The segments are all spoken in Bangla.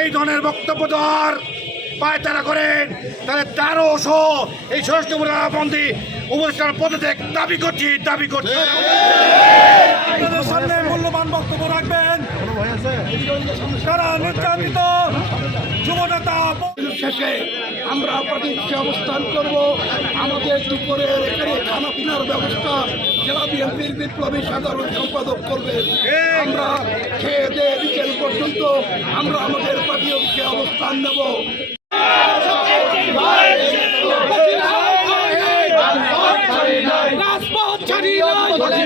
এই ধরনের বক্তব্য দেওয়ার পায়তারা করেন। তাহলে তারও সহ এই বন্দি উপদেষ্টার পদত্যাগ দাবি করছি দাবি করছি। সামনে মূল্যবান বক্তব্য রাখবেন। শেষে আমরা প্রতিষ্ঠা অবস্থান করব। আমাদের দুপুরের এখানে খানা পিনার ব্যবস্থা জেলা বিএনপির বিপ্লবী সাধারণ সম্পাদক করবে। আমরা খেয়ে দিয়ে বিকেল পর্যন্ত আমরা আমাদের পার্টি অফিসে অবস্থান নেব।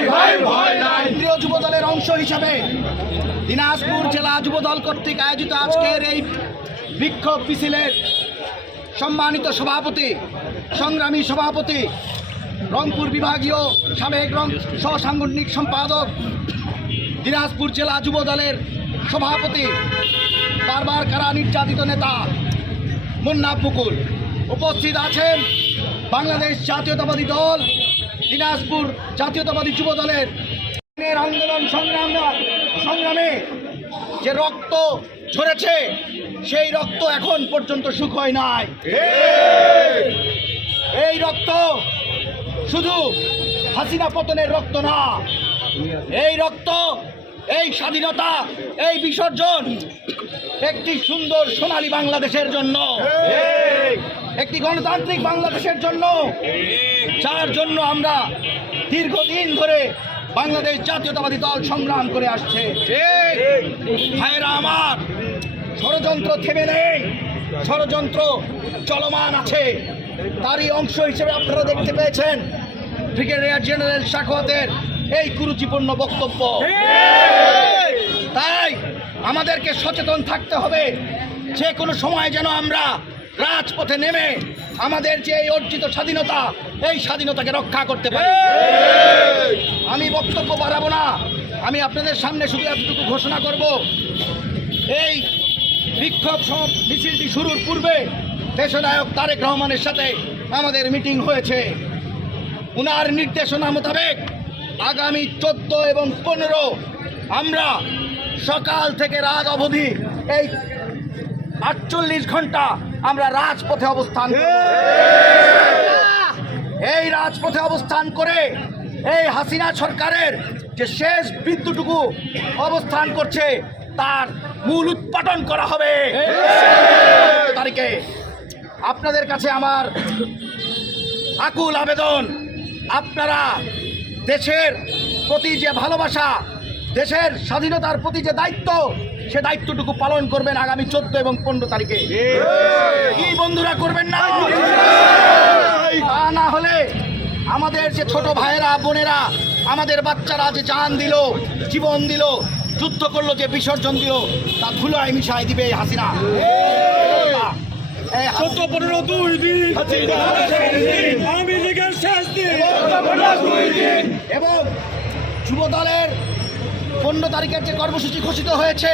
অংশ হিসাবে দিনাজপুর জেলা যুব দল কর্তৃক আয়োজিত আজকের এই বিক্ষোভ মিছিলের সম্মানিত সভাপতি, সংগ্রামী সভাপতি, রংপুর বিভাগীয় সাবেক রং সহসাংগঠনিক সম্পাদক, দিনাজপুর জেলা যুব দলের সভাপতি, বারবার কারা নির্যাতিত নেতা, মুন্না পুকুর। উপস্থিত আছেন বাংলাদেশ জাতীয়তাবাদী দল, দিনাজপুর জাতীয়তাবাদী যুব দলের আন্দোলন সংগ্রাম সংগ্রামে যে রক্ত ঝরেছে, সেই রক্ত এখন পর্যন্ত হয় নাই। এই রক্ত শুধু হাসিনা পতনের রক্ত না, এই রক্ত, এই স্বাধীনতা, এই বিসর্জন একটি সুন্দর সোনালী বাংলাদেশের জন্য, একটি গণতান্ত্রিক বাংলাদেশের জন্য, যার জন্য আমরা দীর্ঘদিন ধরে বাংলাদেশ জাতীয়তাবাদী দল সংগ্রাম করে আসছে। ভাইরা আমার ষড়যন্ত্র থেমে নেই। ষড়যন্ত্র চলমান আছে। তারই অংশ হিসেবে আপনারা দেখতে পেয়েছেন ব্রিগেডিয়ার জেনারেল শাখওয়াতের এই কুরুচিপূর্ণ বক্তব্য। তাই আমাদেরকে সচেতন থাকতে হবে। যে কোনো সময় যেন আমরা রাজপথে নেমে আমাদের যে এই অর্জিত স্বাধীনতা এই স্বাধীনতাকে রক্ষা করতে পারি। আমি বক্তব্য বাড়াবো না। আমি আপনাদের সামনে শুধু এতটুকু ঘোষণা করব। এই বিক্ষোভ মিছিলটি শুরুর পূর্বে দেশনায়ক তারেক রহমানের সাথে আমাদের মিটিং হয়েছে। উনার নির্দেশনা মোতাবেক আগামী চোদ্দ এবং পনেরো আমরা সকাল থেকে রাত অবধি এই আটচল্লিশ ঘণ্টা আমরা রাজপথে অবস্থান এই রাজপথে অবস্থান করে এই হাসিনা সরকারের যে শেষ বিন্দুটুকু অবস্থান করছে তার মূল উৎপাদন করা হবে। তারিখে আপনাদের কাছে আমার আকুল আবেদন আপনারা দেশের প্রতি যে ভালোবাসা দেশের স্বাধীনতার প্রতি যে দায়িত্ব সে দায়িত্বটুকু পালন করবেন আগামী চোদ্দ এবং পনেরো তারিখে। কি বন্ধুরা করবেন না? যে ছোট ভাইয়েরা বোনেরা আমাদের বাচ্চারা যে জান দিল জীবন দিল যুদ্ধ করল যে বিসর্জন দিল তা ধুলোয় মিশাই দিবে এই হাসিনা। চোদ্দ পনেরো দুই দিন। আওয়ামী লীগের শেষ দিন। এবং যুব দলের পনেরো তারিখের যে কর্মসূচি ঘোষিত হয়েছে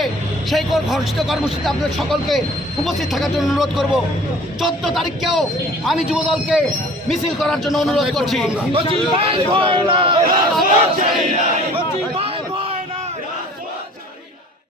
সেই ঘোষিত কর্মসূচিতে আপনাদের সকলকে উপস্থিত থাকার জন্য অনুরোধ করব। চোদ্দ তারিখকেও আমি যুব দলকে মিছিল করার জন্য অনুরোধ করছি।